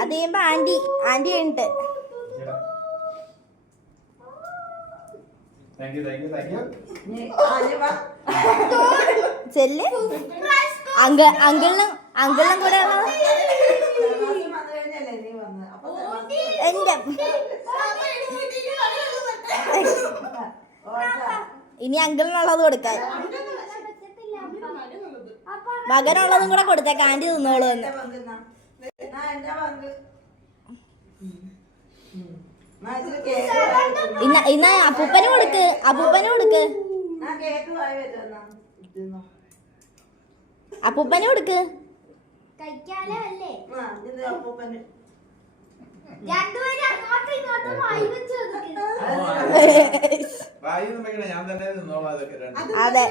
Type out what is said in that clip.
അത് കഴിയുമ്പോ ആന്റി ഉണ്ട്. ചെല്ല് അങ്കിളിനും കൂടെ എന്റെ ഇനി അങ്കിളിനുള്ളത് കൊടുക്കാൻ, മകനുള്ളതും കൂടെ കൊടുത്തേക്ക്, ആന്റി തിന്നോളൂ എന്ന്. ഇന്ന അപ്പൂപ്പന് കൊടുക്ക്. അപ്പൂപ്പന് കൊടുക്ക്. അതെ.